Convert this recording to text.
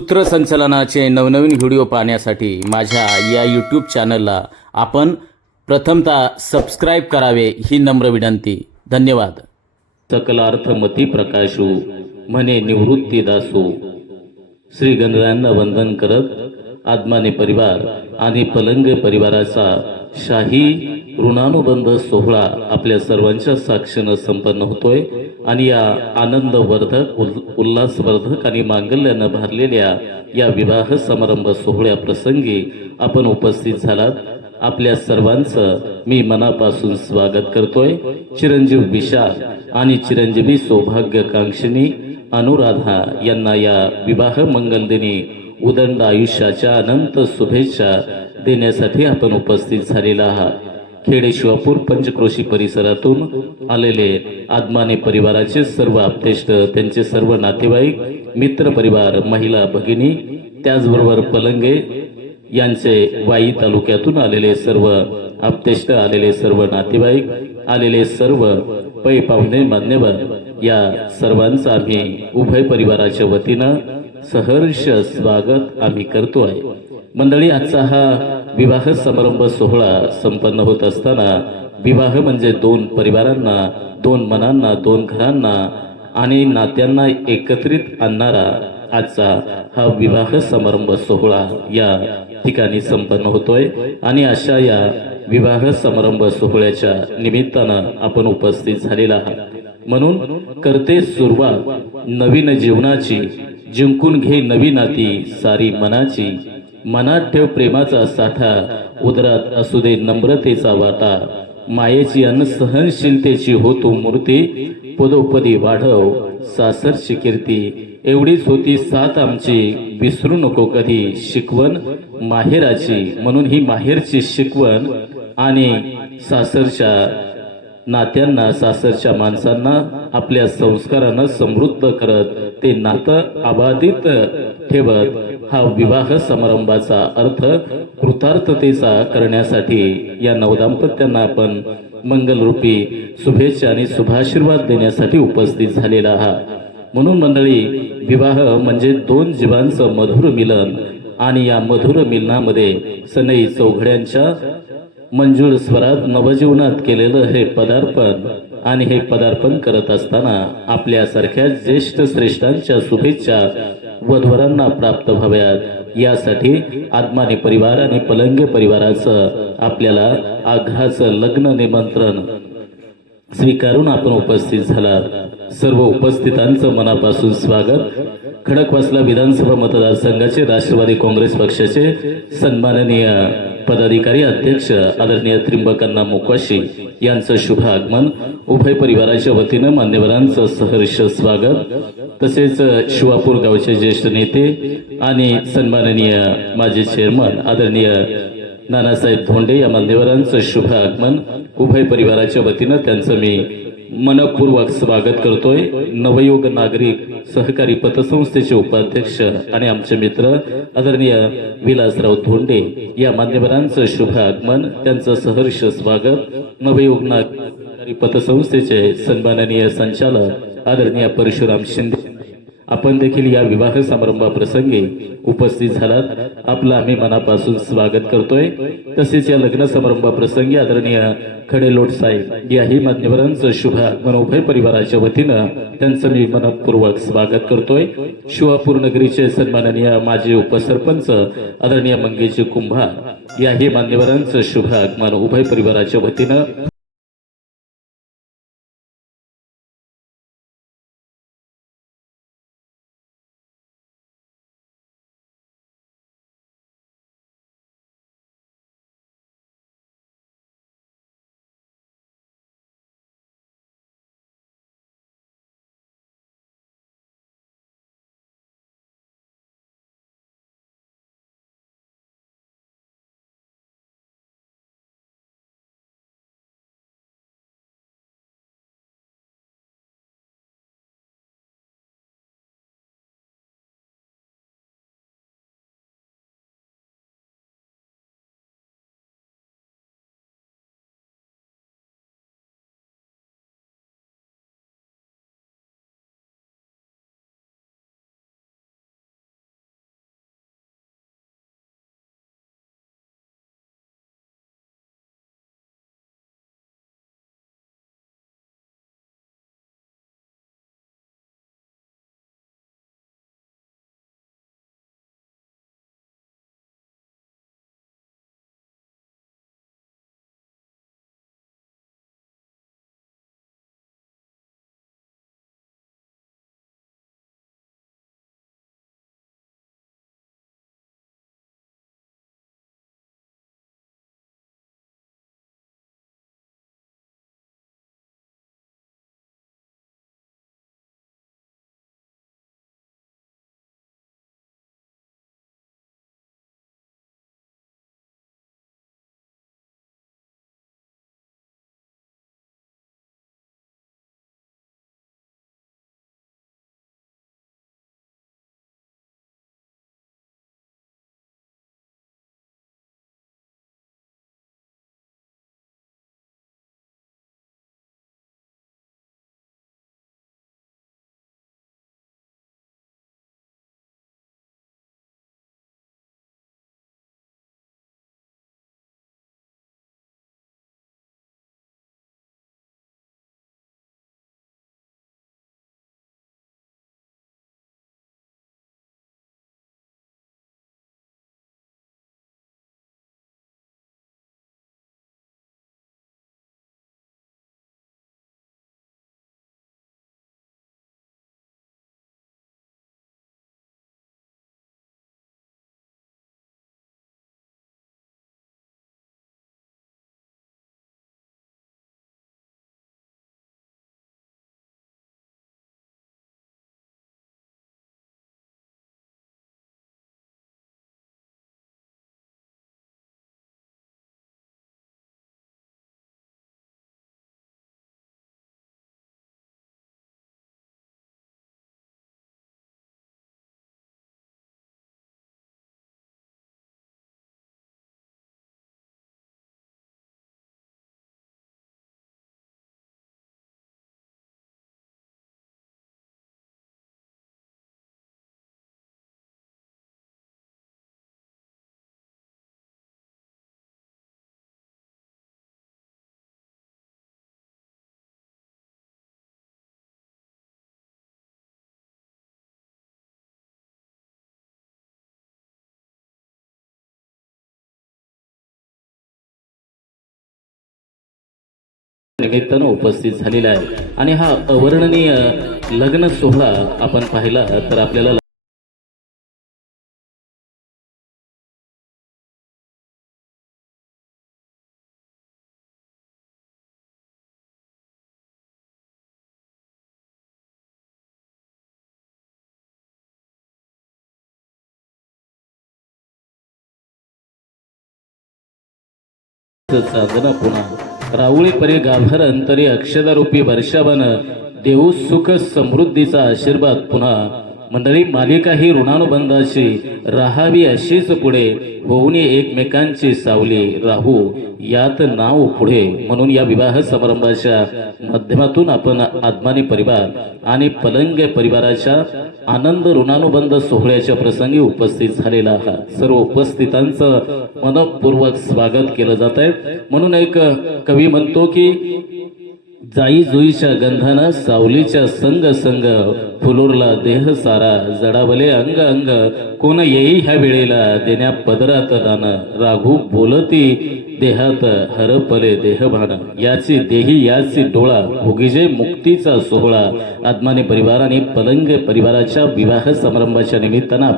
सूत्रसंचलनाचे नवनवीन व्हिडिओ पाहण्यासाठी माझ्या या यूट्यूब चॅनलला आपण प्रथमतः सबस्क्राईब करावे ही नम्र विनंती। धन्यवाद। सकलार्थमती प्रकाशू म्हणे निवृत्ती दासू। श्री गणरायांना वंदन करत आत्माने परिवार आणि पलंग परिवाराचा शाही ऋणानुबंध सोहळा आपल्या सर्वांच्या साक्षीने संपन्न होतोय आणि या आनंदवर्धक उल्हासवर्धक आणि मांगल्याने भरलेल्या या विवाह समारंभ सोहळ्या प्रसंगी आपण उपस्थित झालात। आपल्या सर्वांचं मी मनापासून स्वागत करतोय। चिरंजीव विशाल आणि चिरंजीवी सौभाग्यकांक्षिणी अनुराधा यांना या विवाह मंगलदिनी उदंड आयुष्याच्या अनंत शुभेच्छा देण्यासाठी आपण उपस्थित झालेला आहात। खेडे शिवापूर पंचक्रोशी परिसरातून आलेले आत्माने परिवाराचे सर्व आप्तेष्ट, त्यांचे सर्व नातेवाईक, मित्र परिवार, महिला भगिनी, त्याचबरोबर पलंगे यांचे वाई तालुक्यातून आलेले सर्व आप्तेष्ट, आलेले सर्व नातेवाईक, आलेले सर्व पै पाहुणे मान्यवर या सर्वांचा आम्ही उभय परिवाराच्या वतीनं सहर्ष स्वागत आम्ही करतोय। मंडळी, आजचा हा विवाह समारंभ सोहळा संपन्न होत असताना विवाह म्हणजे दोन परिवारांना, दोन मनांना, दोन घरांना आणि नात्यांना एकत्रित आणणारा आजचा हा विवाह समारंभ सोहळा या ठिकाणी संपन्न होतोय आणि अशा या विवाह समारंभ सोहळ्याच्या निमित्तानं आपण उपस्थित झालेला आहात। म्हणून करते सुरुवात नवीन जीवनाची, जिंकून घे नवी नाती सारी मनाची, मनात ठेव प्रेमाचा साठा, उदरात असू दे नम्रतेचा वाटा, मायेची अन सहनशीलतेची हो तू मूर्ती, पदोपदी वाढव सासरची कीर्ती, एवढीच होती साथ आमची विसरू नको कधी शिकवण माहेराची। म्हणून ही माहेरची शिकवण आणि सासरच्या नात्यांना, सासरच्या माणसांना आपल्या संस्कारानं समृद्ध करत ते नातं अबाधित ठेवत हा विवाह समारंभाचा अर्थ कृतार्थतेचा करण्यासाठी या नवदाम्पत्यांना आपण मंगलरूपी शुभेच्छा आणि शुभाशीर्वाद देण्यासाठी उपस्थित झालेला आहात। म्हणून मंडळी, विवाह म्हणजे दोन जीवांचं मधुर मिलन आणि या मधुर मिलनामध्ये सनई चौघड्यांच्या मंजूळ स्वरात नवजीवनात केलेलं हे पदार्पण आणि हे पदार्पण करत असताना आपल्यासारख्या ज्येष्ठ श्रेष्ठांच्या शुभेच्छा वधूवरांना प्राप्त व्हाव्यात यासाठी आत्माने परिवार आणि पलंगे परिवाराचं आपल्याला आग्रहाचं लग्न निमंत्रण स्वीकारून आपण उपस्थित झालात। सर्व उपस्थितांचं मनापासून स्वागत। खडकवासला विधानसभा मतदारसंघाचे राष्ट्रवादी काँग्रेस पक्षाचे सन्माननीय पदाधिकारी अध्यक्ष आदरणीय त्रिंबकांना मोकाशी यांचं शुभ आगमन, उभय परिवाराच्या वतीनं मान्यवरांचं सहर्ष स्वागत, तसेच शिवापूर गावचे ज्येष्ठ नेते आणि सन्माननीय माजी चेअरमन आदरणीय नानासाहेब धोंडे या मान्यवरांचं शुभ आगमन, उभय परिवाराच्या वतीनं त्यांचं मी मनपूर्वक स्वागत करतोय। नवयुग नागरिक सहकारी पतसंस्थेचे उपाध्यक्ष आणि आमचे मित्र आदरणीय विलासराव धोंडे या मान्यवरांचं शुभ आगमन, त्यांचं सहर्ष स्वागत। नवयुग नागरिक पतसंस्थेचे सन्माननीय संचालक आदरणीय परशुराम शिंदे आपण देखील या विवाह समारंभाप्रसंगी उपस्थित झालात। आपलं आम्ही मनापासून स्वागत करतोय। तसेच या लग्न समारंभाप्रसंगी आदरणीय खडेलोट साहेब याही मान्यवरांचं शुभ आगमन, उभय परिवाराच्या वतीनं त्यांचं मी मनपूर्वक स्वागत करतोय। शिवापूर नगरीचे सन्माननीय माजी उपसरपंच आदरणीय मंगेजी कुंभार याही मान्यवरांचं शुभ आगमन उभय परिवाराच्या वतीनं निमित्तानं उपस्थित झालेला आहे आणि हा अवर्णनीय लग्न सोहळा आपण पाहिला तर आपल्याला साधना पुन्हा राऊळी परी गाभर अंतरी अक्षदारूपी वर्षावन देऊ सुख समृद्धीचा आशीर्वाद पुन्हा मंडळी मालिका ही ऋणानुबंधाची राहावी अशीच पुढे होऊन एकमेकांची सावली राहू यात नाव पुढे म्हणून या विवाह समारंभाच्या माध्यमातून आपण आत्मानी परिवार आणि पलंग परिवाराच्या आनंद ऋणानुबंध सोहळ्याच्या प्रसंगी उपस्थित झालेला आहात। सर्व उपस्थितांचं मनपूर्वक स्वागत केलं जात आहे। म्हणून एक कवी म्हणतो की जाई जुईच्या गंधानं सावलीच्या संग संग फुलुरला देह सारा जडावले अंग अंग कोण येई ह्या वेळेला देण्या पदरात दान राघू बोलती देहात हरपले देहभान याची देही याची डोळा भोगिजे मुक्तीचा सोहळा आत्माने परिवार आणि पलंग परिवाराच्या विवाह समारंभाच्या निमित्तानं